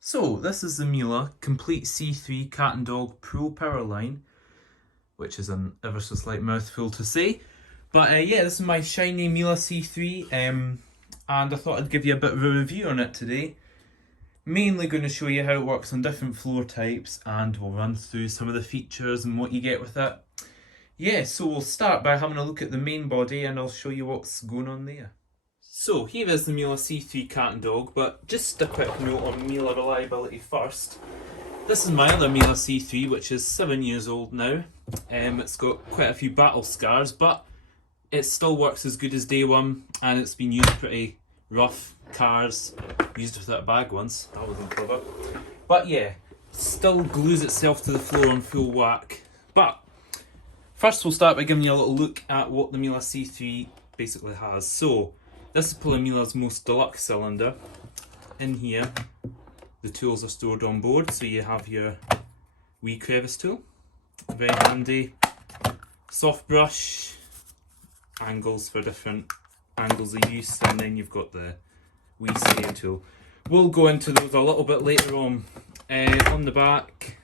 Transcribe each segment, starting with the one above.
So this is the Miele Complete C3 Cat and Dog Pro Powerline, which is an ever so slight mouthful to say. But yeah, this is my shiny Miele C3 and I thought I'd give you a bit of a review on it today. Mainly going to show you how it works on different floor types, and we'll run through some of the features and what you get with it. Yeah, so we'll start by having a look at the main body and I'll show you what's going on there. So here is the Miele C3 Cat and Dog, but just a quick note on Miele reliability first. This is my other Miele C3, which is 7 years old now. It's got quite a few battle scars, but it still works as good as day one, and it's been used pretty rough. Cars, used without a bag once, that wasn't clever. But yeah, still glues itself to the floor on full whack. But first we'll start by giving you a little look at what the Miele C3 basically has. So this is probably Miele's most deluxe cylinder. In here, the tools are stored on board, so you have your wee crevice tool, very handy, soft brush, angles for different angles of use, and then you've got the wee scale tool. We'll go into those a little bit later on. On the back,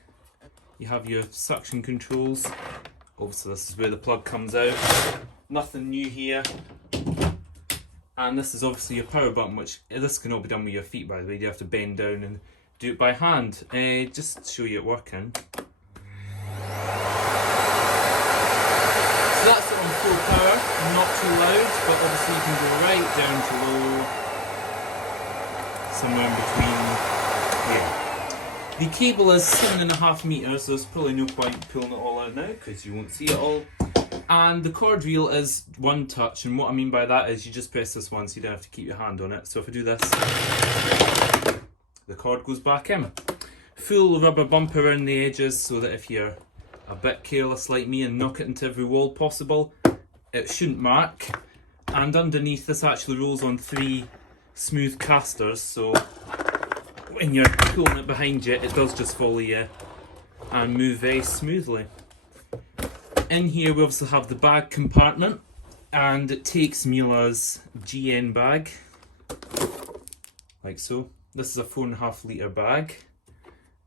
you have your suction controls. Obviously this is where the plug comes out. Nothing new here. And this is obviously your power button, which this can all be done with your feet, by the way. You have to bend down and do it by hand. Just to show you it working. So that's it on full power, not too loud, but obviously you can go right down to low, somewhere in between here. The cable is 7.5 meters, so there's probably no point pulling it all out now because you won't see it all. And the cord reel is one touch, and what I mean by that is you just press this once, you don't have to keep your hand on it. So if I do this, the cord goes back in. Full rubber bump around the edges so that if you're a bit careless like me and knock it into every wall possible, it shouldn't mark. And underneath, this actually rolls on 3 smooth casters, so when you're pulling it behind you, it does just follow you and move very smoothly. In here we also have the bag compartment, and it takes Miele's GN bag, like so. This is a 4.5 litre bag.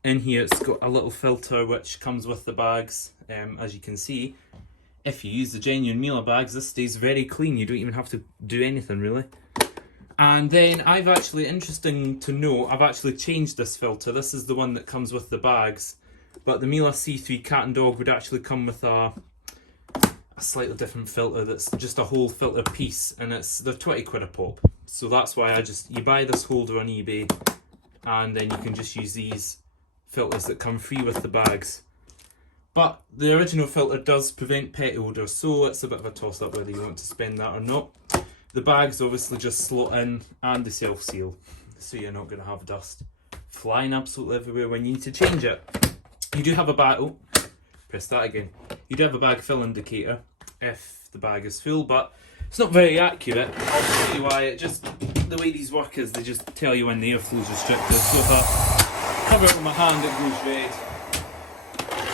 In here it's got a little filter which comes with the bags. As you can see, if you use the genuine Miele bags, this stays very clean. You don't even have to do anything really. And then I've actually, interesting to know, I've actually changed this filter. This is the one that comes with the bags, but the Miele C3 Cat and Dog would actually come with a slightly different filter that's just a whole filter piece, and they're 20 quid a pop. So that's why you buy this holder on eBay, and then you can just use these filters that come free with the bags. But the original filter does prevent pet odour, so it's a bit of a toss up whether you want to spend that or not. The bags obviously just slot in and they self-seal, so you're not going to have dust flying absolutely everywhere when you need to change it. You do have a bag, oh, press that again. You do have a bag fill indicator if the bag is full, but it's not very accurate. I'll show you why. The way these work is they just tell you when the airflow is restricted. So if I cover it with my hand, it goes red.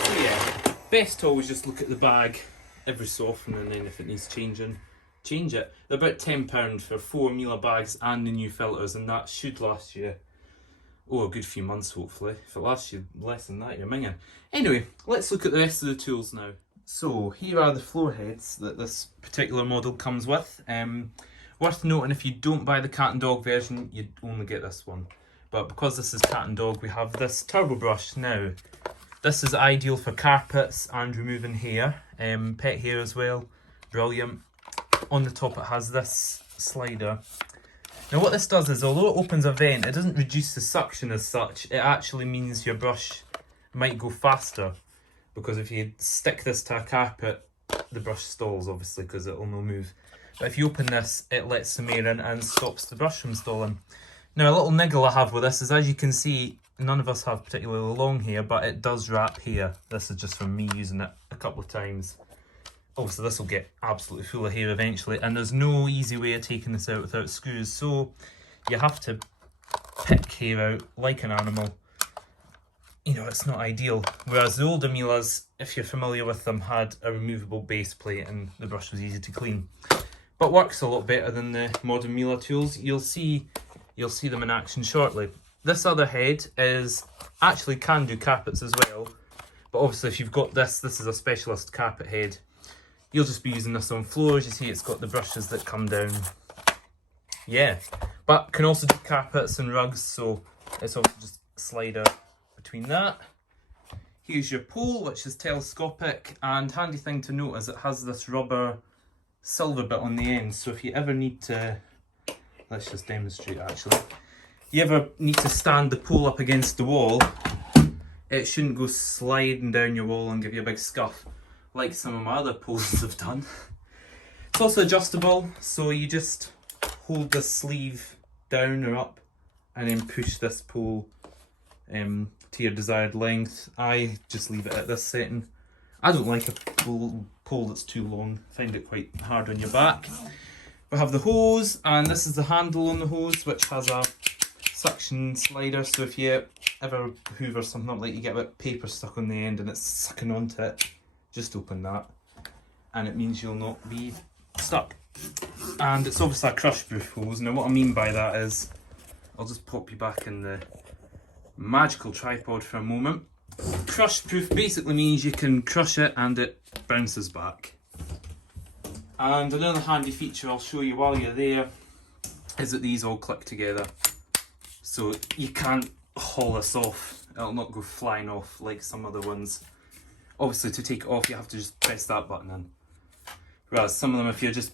So yeah, best to always just look at the bag every so often, and then if it needs changing, change it. They're about £10 for 4 Miele bags and the new filters, and that should last you, oh, a good few months hopefully. If it lasts you less than that, you're minging. Anyway, let's look at the rest of the tools now. So here are the floor heads that this particular model comes with. Worth noting, if you don't buy the Cat and Dog version, you only get this one. But because this is Cat and Dog, we have this turbo brush now. This is ideal for carpets and removing hair, pet hair as well. Brilliant. On the top it has this slider. Now what this does is, although it opens a vent, it doesn't reduce the suction as such. It actually means your brush might go faster, because if you stick this to a carpet, the brush stalls obviously because it will no move. But if you open this, it lets some air in and stops the brush from stalling. Now a little niggle I have with this is, as you can see, none of us have particularly long hair, but it does wrap hair. This is just from me using it a couple of times. Obviously this will get absolutely full of hair eventually, and there's no easy way of taking this out without screws, so you have to pick hair out like an animal. You know, it's not ideal. Whereas the older Miele's, if you're familiar with them, had a removable base plate and the brush was easy to clean. But works a lot better than the modern Miele tools. You'll see them in action shortly. this other head actually can do carpets as well, but obviously if you've got this is a specialist carpet head. You'll just be using this on floors. You see it's got the brushes that come down. Yeah, but can also do carpets and rugs, so it's also just a slider between that. Here's your pole, which is telescopic, and handy thing to note is it has this rubber silver bit on the end, so if you ever need to, let's just demonstrate actually, you ever need to stand the pole up against the wall, it shouldn't go sliding down your wall and give you a big scuff like some of my other poles have done. It's also adjustable, so you just hold the sleeve down or up and then push this pole to your desired length. I just leave it at this setting. I don't like a pole that's too long, I find it quite hard on your back. We have the hose, and this is the handle on the hose, which has a suction slider, so if you ever hoover something up, like you get a bit of paper stuck on the end and it's sucking onto it, just open that and it means you'll not be stuck. And it's obviously a crush proof hose. Now what I mean by that is, I'll just pop you back in the magical tripod for a moment. Crush proof basically means you can crush it and it bounces back. And another handy feature I'll show you while you're there is that these all click together, so you can't haul this off, it'll not go flying off like some other ones. Obviously to take it off you have to just press that button in, whereas some of them, if you're just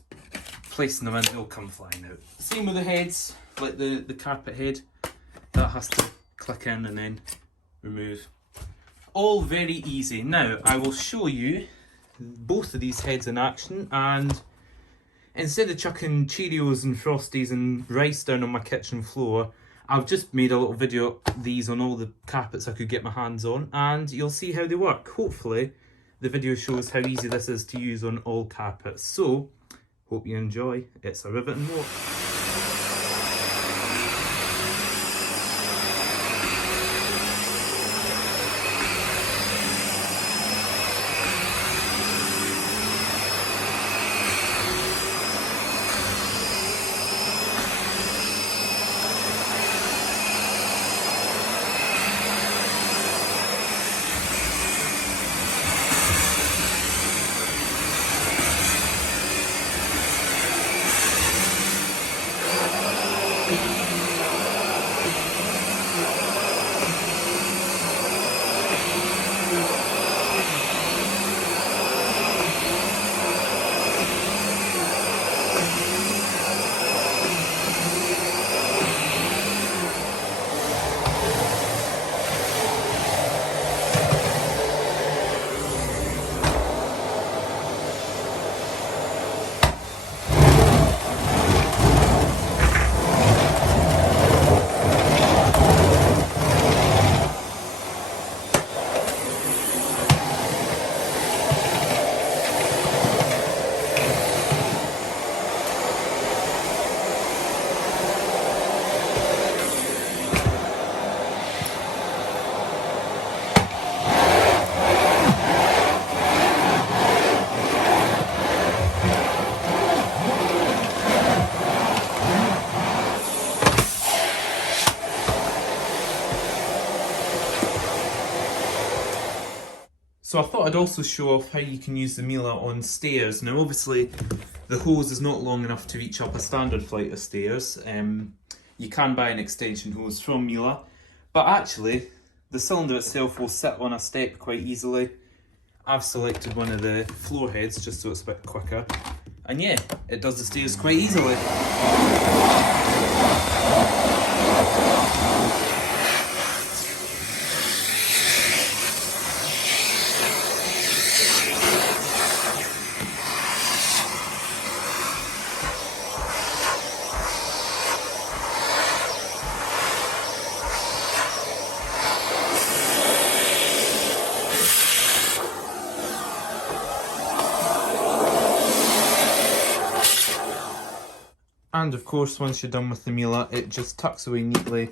placing them in, they'll come flying out. Same with the heads, like the carpet head, that has to click in and then remove. All very easy. Now I will show you both of these heads in action, and instead of chucking Cheerios and Frosties and rice down on my kitchen floor, I've just made a little video of these on all the carpets I could get my hands on, and you'll see how they work. Hopefully the video shows how easy this is to use on all carpets. So hope you enjoy. It's a rivet and more. So I thought I'd also show off how you can use the Miele on stairs. Now obviously the hose is not long enough to reach up a standard flight of stairs. You can buy an extension hose from Miele, but actually the cylinder itself will sit on a step quite easily. I've selected one of the floor heads just so it's a bit quicker, and yeah, it does the stairs quite easily. And of course, once you're done with the Miele, it just tucks away neatly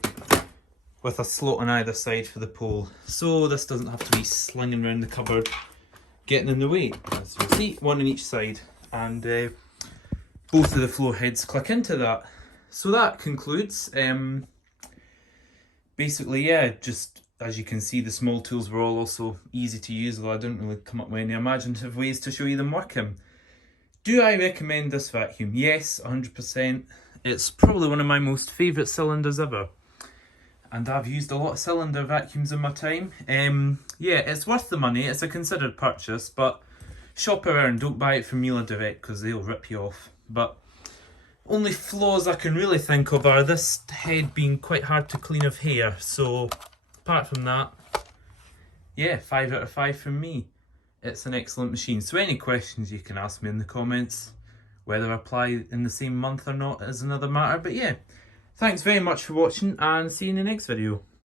with a slot on either side for the pole. So this doesn't have to be slinging around the cupboard, getting in the way. As you'll see, one on each side. And both of the floor heads click into that. So that concludes basically, yeah, just as you can see, the small tools were all also easy to use, though I didn't really come up with any imaginative ways to show you them working. Do I recommend this vacuum? Yes, 100%. It's probably one of my most favourite cylinders ever. And I've used a lot of cylinder vacuums in my time. Yeah, it's worth the money. It's a considered purchase, but shop around. Don't buy it from Miele direct because they'll rip you off. But only flaws I can really think of are this head being quite hard to clean of hair. So apart from that, yeah, 5 out of 5 from me. It's an excellent machine. So any questions you can ask me in the comments. Whether I apply in the same month or not is another matter. But yeah, thanks very much for watching and see you in the next video.